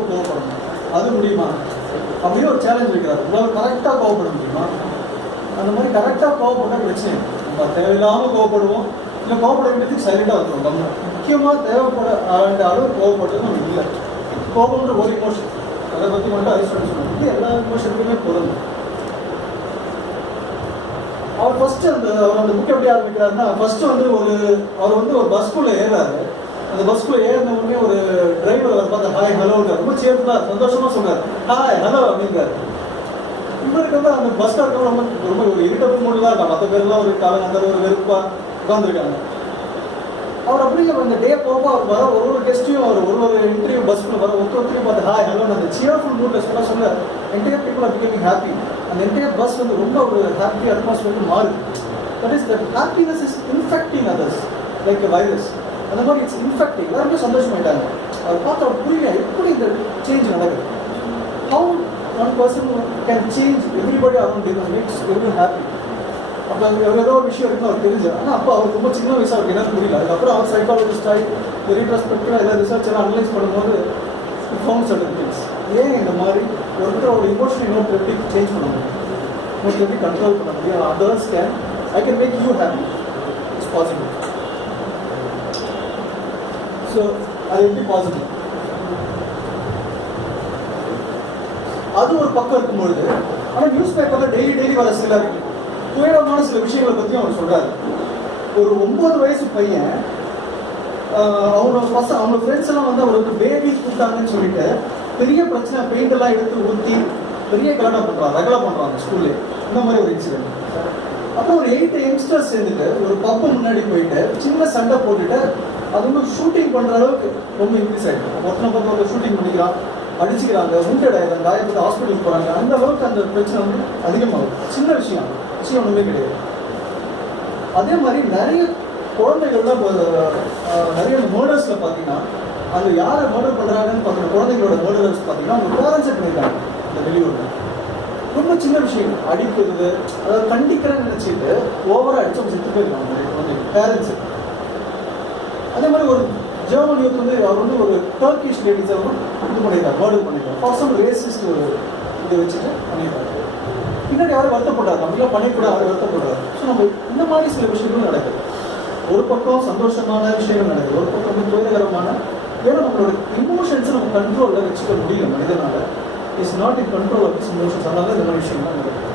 கோவப்படணும், அது முடியுமா அப்படியே ஒரு சேலஞ்ச் வைக்கிறாரு. உங்களால் கரெக்டாக கோவப்பட முடியுமா? அந்த மாதிரி கரெக்டாக கோவப்பட பிரச்சனை. நம்ம தேவையில்லாமல் கோவப்படுவோம், இல்லை கோவப்பட வேண்டியதுக்கு சைலண்டாக வந்துடும். நம்ம முக்கியமாக தேவைப்பட வேண்டிய அளவு கோவப்பட்டது நமக்கு இல்லை. கோபம்ன்ற ஒரு இமோஷன், அதை பற்றி மட்டும் அரிஸ்டாட்டில் சொன்னாங்க. இது எல்லா இமோஷனுக்குமே பொருந்தும். அவர் ஃபர்ஸ்ட் அவர் அந்த புக் எப்படி ஆரம்பிக்கிறாருன்னா, ஃபர்ஸ்ட் அவர் ஒரு பஸ்குள்ள ஏறாரு. அந்த பஸ்குள்ள ஏறின உடனே ஒரு டிரைவர் அவர் பார்த்து ஹாய் ஹலோ ரொம்ப சேர்ஃபுல்லா சந்தோஷமா சொன்னார், ஹாய் ஹலோ அப்படிங்கிறாரு. இவருக்கு அந்த பஸ்ல இருக்க ரொம்ப ஒரு இரிட்டபிள் மூடு தான் இருக்கா. மற்ற பேர்லாம் ஒரு காலங்க ஒரு வெறுப்பா உட்காந்துருக்காங்க. அவர் அப்படிங்க அந்த டே போக அவர் வர ஒரு கெஸ்ட்டையும் ஒரு இன்டர்வியூ பஸ்ல வர ஒருத்தரையும் பார்த்து ஹாய் ஹலோ அந்த சியர்ஃபுல் மூட் சொல்ல entire people are becoming happy. அந்த என்டையர் பஸ் ரொம்ப ஒரு ஹாப்பி அட்மாஸ்பியர் மாறுது. That is that happiness is infecting others like a virus. அந்த மாதிரி இட்ஸ் இன்ஃபெக்டிங். எல்லாருமே சந்தோஷமாயிட்டாங்க. அவர் பார்த்து அவர் புரியல எப்படி இந்த சேஞ்ச் நடக்குது. How one person can change everybody around him, makes everyone happy. அப்போ அவர் ஏதோ ஒரு விஷயம் இருக்குன்னு அவர் தெரிஞ்சு. ஆனால் அப்போ அவர் ரொம்ப சின்ன வயசு அவருக்கு என்ன புரியல. அதுக்கப்புறம் அவர் சைக்காலஜிஸ்ட் ஆகி ரீட்ராஸ்பெக்டிவாக ஏதாவது ரிசர்ச் எல்லாம் அனலைஸ் பண்ணும்போது ஃபவுண்ட் சர்டன் திங்ஸ். ஏன் இந்த மாதிரி ஒருத்தரோட இமோஷன் இன்னொரு எப்படி சேஞ்ச் பண்ண முடியும், இன்னொரு எப்படி கண்ட்ரோல் பண்ண முடியும். Others can I can make you happy, it's possible. So அது எப்படி பாசிபிள்? அது ஒரு பக்கம் இருக்கும்பொழுது, ஆனால் நியூஸ் பேப்பரில் டெய்லி வர சில துயரமான சில விஷயங்களை பற்றியும் அவர் சொல்கிறாரு. ஒரு 9 வயசு பையன் அவங்க ஃப்ரெண்ட்ஸ் எல்லாம் அவருக்கு பேபி கூப்பிட்டாங்கன்னு சொல்லிட்டு பெரிய பிரச்சனை, பெயிண்ட் எல்லாம் எடுத்து ஊற்றி பெரிய கலடா ரகலா பண்ணுறாங்க ஸ்கூல்லே. இந்த மாதிரி ஒரு இன்சிடென்ட். அப்புறம் ஒரு 8 யங்ஸ்டர்ஸ் சேர்ந்துட்டு ஒரு பப்பு முன்னாடி போயிட்டு சின்ன சண்டை போட்டுட்டு அது ஷூட்டிங் பண்ணுற அளவுக்கு ரொம்ப இன்க்ரீஸ் ஆகிடும். ஒருத்தனை ஷூட்டிங் பண்ணிக்கிறான், அடிச்சுக்கிறாங்க, உண்டட் ஆகிடுறாங்க, காயப்பட்டு ஹாஸ்பிட்டலுக்கு போகிறாங்க. அந்த அளவுக்கு அந்த பிரச்சனை அதிகமாகும். சின்ன விஷயம் ஒன்றுமே கிடையாது. அதே மாதிரி நிறைய குழந்தைகள்லாம் நிறைய மர்டர்ஸில் பார்த்தீங்கன்னா அந்த யாரை மர்டர் பண்ணுறாங்கன்னு பார்க்குற குழந்தைகளோட மர்டர்ஸ் பார்த்தீங்கன்னா அவங்க பேரண்ட்ஸை பண்ணியிருக்காங்க. இந்த வெளியூரில் ரொம்ப சின்ன விஷயம் அடிக்கிறது, அதாவது கண்டிக்கிறேன்னு நினச்சிட்டு ஓவராக அடிச்சு அவங்க செத்து போயிருக்காங்க நிறைய குழந்தைங்க பேரண்ட்ஸு. அதே மாதிரி ஒரு ஜெர்மன் யூத் அவர் ஒரு டர்க்கிஷ் லேடிஸை இது பண்ணியிருக்காரு, மர்டர் பண்ணியிருக்காரு. ஃபார் சம் ரேசிஸ்ட் ஒரு இதை வச்சுட்டு பண்ணியிருக்காரு. பின்னாடி யாரும் வருத்தப்படுறாரு, நம்மளாம் பண்ணிக்கூட யாரும் வருத்தப்படுறாரு. ஸோ நம்ம இந்த மாதிரி சில விஷயங்களும் நடக்குது. ஒரு பக்கம் சந்தோஷமான விஷயங்கள் நடக்குது, ஒரு பக்கம் துயரகரமான. ஏன்னா நம்மளோட இமோஷன்ஸை நம்ம கண்ட்ரோலில் வச்சுக்க முடியல. மனிதனால is not in control of is emotions. அதனால இந்த மாதிரி விஷயம்லாம் நடக்குது.